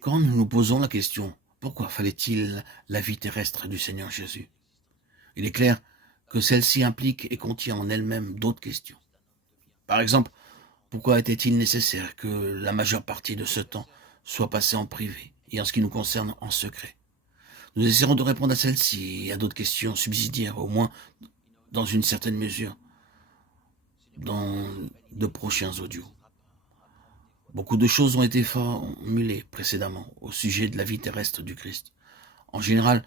Quand nous nous posons la question, pourquoi fallait-il la vie terrestre du Seigneur Jésus? Il est clair que celle-ci implique et contient en elle-même d'autres questions. Par exemple, pourquoi était-il nécessaire que la majeure partie de ce temps soit passée en privé et en ce qui nous concerne en secret? Nous essaierons de répondre à celle-ci et à d'autres questions subsidiaires, au moins dans une certaine mesure, dans de prochains audios. Beaucoup de choses ont été formulées précédemment au sujet de la vie terrestre du Christ. En général,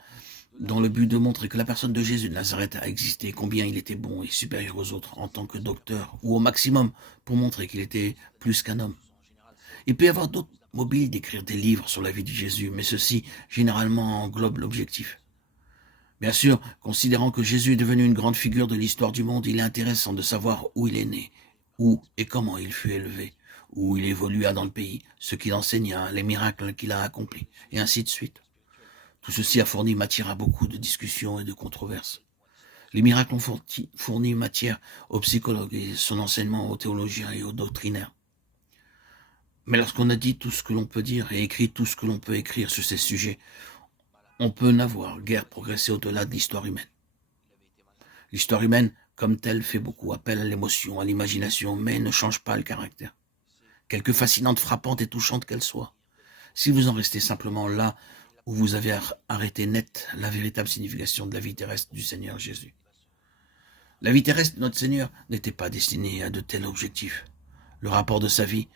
dans le but de montrer que la personne de Jésus de Nazareth a existé, combien il était bon et supérieur aux autres en tant que docteur, ou au maximum pour montrer qu'il était plus qu'un homme. Il peut y avoir d'autres mobiles d'écrire des livres sur la vie de Jésus, mais ceci généralement englobe l'objectif. Bien sûr, considérant que Jésus est devenu une grande figure de l'histoire du monde, il est intéressant de savoir où il est né, où et comment il fut élevé, où il évolua dans le pays, ce qu'il enseigna, les miracles qu'il a accomplis, et ainsi de suite. Tout ceci a fourni matière à beaucoup de discussions et de controverses. Les miracles ont fourni matière aux psychologues et son enseignement aux théologiens et aux doctrinaires. Mais lorsqu'on a dit tout ce que l'on peut dire et écrit tout ce que l'on peut écrire sur ces sujets, on peut n'avoir guère progressé au-delà de l'histoire humaine. L'histoire humaine, comme telle, fait beaucoup appel à l'émotion, à l'imagination, mais ne change pas le caractère. Quelque fascinante, frappante et touchante qu'elle soit. Si vous en restez simplement là où vous avez arrêté net la véritable signification de la vie terrestre du Seigneur Jésus. La vie terrestre de notre Seigneur n'était pas destinée à de tels objectifs. Le rapport de sa vie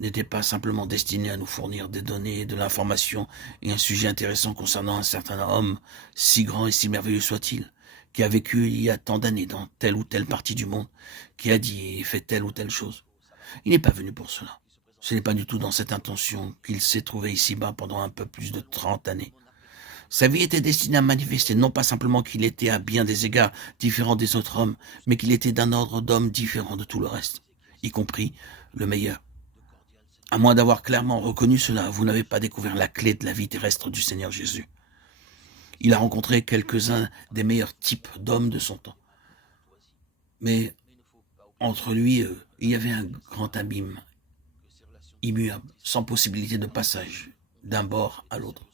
n'était pas simplement destiné à nous fournir des données, de l'information et un sujet intéressant concernant un certain homme, si grand et si merveilleux soit-il, qui a vécu il y a tant d'années dans telle ou telle partie du monde, qui a dit et fait telle ou telle chose. Il n'est pas venu pour cela. Ce n'est pas du tout dans cette intention qu'il s'est trouvé ici-bas pendant un peu plus de 30 années. Sa vie était destinée à manifester non pas simplement qu'il était à bien des égards différent des autres hommes, mais qu'il était d'un ordre d'homme différent de tout le reste, y compris le meilleur. À moins d'avoir clairement reconnu cela, vous n'avez pas découvert la clé de la vie terrestre du Seigneur Jésus. Il a rencontré quelques-uns des meilleurs types d'hommes de son temps. Mais entre lui et eux, il y avait un grand abîme, immuable, sans possibilité de passage, d'un bord à l'autre.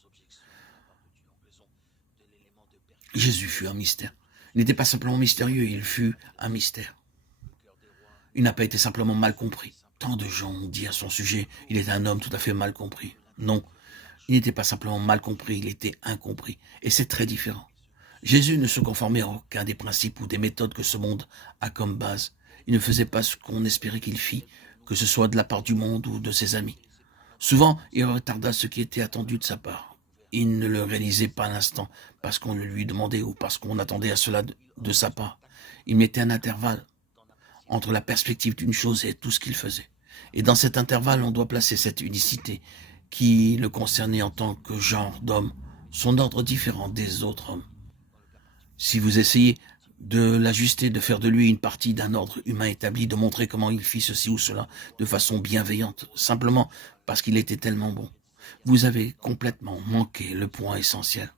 Jésus fut un mystère. Il n'était pas simplement mystérieux, il fut un mystère. Il n'a pas été simplement mal compris. Tant de gens ont dit à son sujet, il est un homme tout à fait mal compris. Non, il n'était pas simplement mal compris, il était incompris. Et c'est très différent. Jésus ne se conformait à aucun des principes ou des méthodes que ce monde a comme base. Il ne faisait pas ce qu'on espérait qu'il fît, que ce soit de la part du monde ou de ses amis. Souvent, il retarda ce qui était attendu de sa part. Il ne le réalisait pas à l'instant, parce qu'on le lui demandait ou parce qu'on attendait à cela de sa part. Il mettait un intervalle entre la perspective d'une chose et tout ce qu'il faisait. Et dans cet intervalle, on doit placer cette unicité qui le concernait en tant que genre d'homme, son ordre différent des autres hommes. Si vous essayez de l'ajuster, de faire de lui une partie d'un ordre humain établi, de montrer comment il fit ceci ou cela de façon bienveillante, simplement parce qu'il était tellement bon, vous avez complètement manqué le point essentiel.